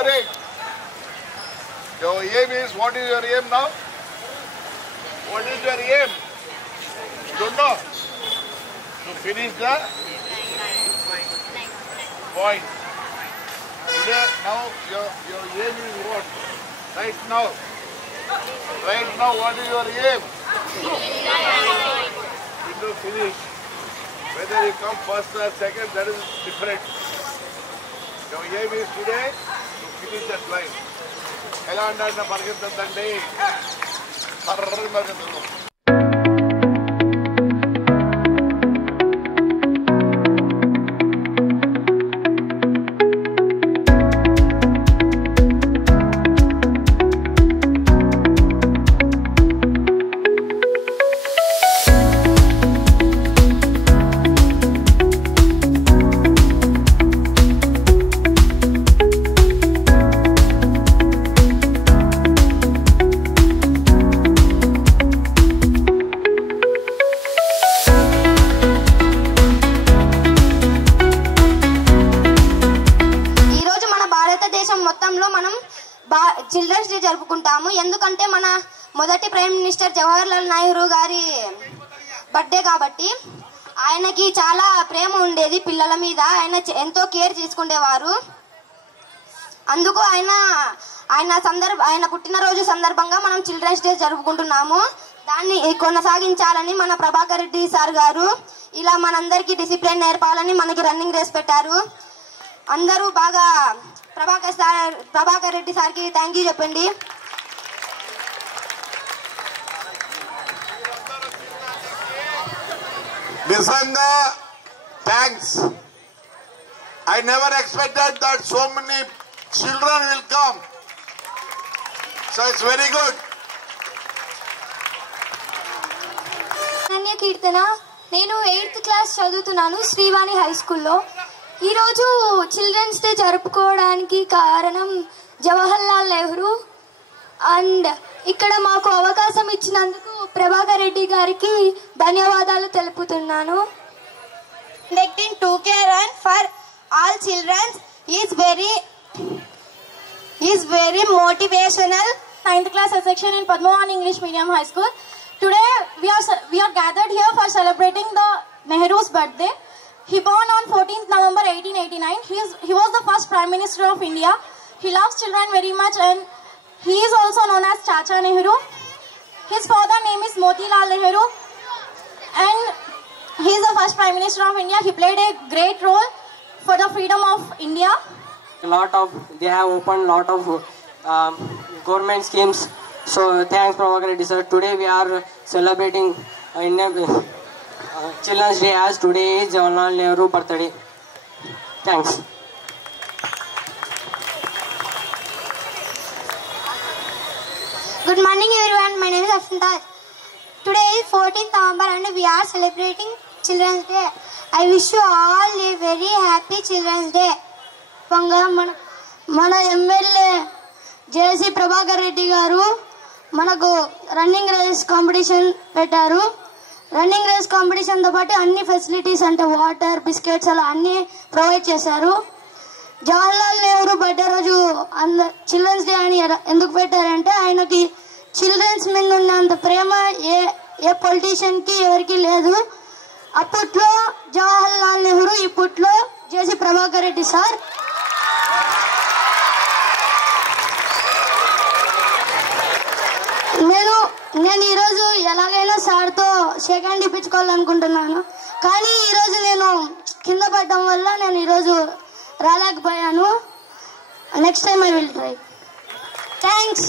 spirit. Your aim is, what is your aim now? What is your aim? Don't know. To finish the point. Today, now your aim is what? Right now. Right now, what is your aim? To finish. Whether you come first or second, that is different. Your aim is today to finish that line. ఎలా అంటే పరిగెత్తద్దండి, సర్రని పరిగెత్తదు. మొత్తంలో మనం children's day జరుపుకుంటాము. ఎందుకంటే మన మొదటి prime minister Jawaharlal Nehru గారి birthday కాబట్టి ఆయనకి చాలా ప్రేమ ఉండేది పిల్లల మీద. ఆయన ఎంతో కేర్ తీసుకునేవారు. అందుకు ఆయన పుట్టినరోజు సందర్భంగా మనం చిల్డ్రన్స్ డే జరుపుకుంటున్నాము. దాన్ని కొనసాగించాలని మన ప్రభాకర్ రెడ్డి సార్ గారు ఇలా మనందరికీ డిసిప్లిన్ నేర్పాలని మనకి రన్నింగ్ రేస్ పెట్టారు. అందరూ బాగా ప్రభాకర్ రెడ్డి సార్కి థ్యాంక్ యూ చెప్పండి. నిజంగా thanks. I never expected that so many children will come. So it's very good. Ananya Keerthana, నేను 8th క్లాస్ చదువుతున్నాను శ్రీవాణి హై స్కూల్లో. ఈరోజు చిల్డ్రన్స్ డే జరుపుకోవడానికి కారణం జవహర్లాల్ నెహ్రూ. అండ్ ఇక్కడ మాకు అవకాశం ఇచ్చినందుకు ప్రభాకర్ రెడ్డి గారికి ధన్యవాదాలు తెలుపుతున్నాను. Conducting 2K run for all children is very motivational. 9th class section in Padmavan English Medium High School. Today we are gathered here for celebrating the Nehru's birthday. He born on 14th November 1889. He was the first Prime Minister of India. He loves children very much and he is also known as Chacha Nehru. His father name is Motilal Nehru and he is the first Prime Minister of India. He played a great role for the freedom of India. They have opened lot of government schemes. So thanks Prabhakar Reddy sir. Today we are celebrating Children's Day as today is Jawaharlal Nehru birthday. Thanks. Good morning everyone. My name is Afsanta. Today is 14th November and we are celebrating Children's Day. I wish you all a very happy Children's Day. మన MLA జేసీ ప్రభాకర్ రెడ్డి గారు మనకు running race competition పెట్టారు. Running race కాంపిటీషన్తో పాటు అన్ని facilities అంటే water, biscuits అలా అన్నీ provide చేశారు. జవహర్లాల్ నెహ్రూ బర్త్డే రోజు చిల్డ్రన్స్ డే అని ఎందుకు పెట్టారంటే ఆయనకి చిల్డ్రన్స్ మీద ఉన్నంత ప్రేమ ఏ పొలిటీషియన్కి ఎవరికి లేదు. అప్పట్లో జవహర్లాల్ నెహ్రూ, ఇప్పట్లో జేసీ ప్రభాకర్ రెడ్డి సార్. నేను ఈరోజు ఎలాగైనా సార్తో షేక్ హ్యాండ్ ఇప్పించుకోవాలనుకుంటున్నాను. కానీ ఈరోజు నేను కింద పడడం వల్ల నేను ఈరోజు రాలేకపోయాను. Next time I will try. Thanks.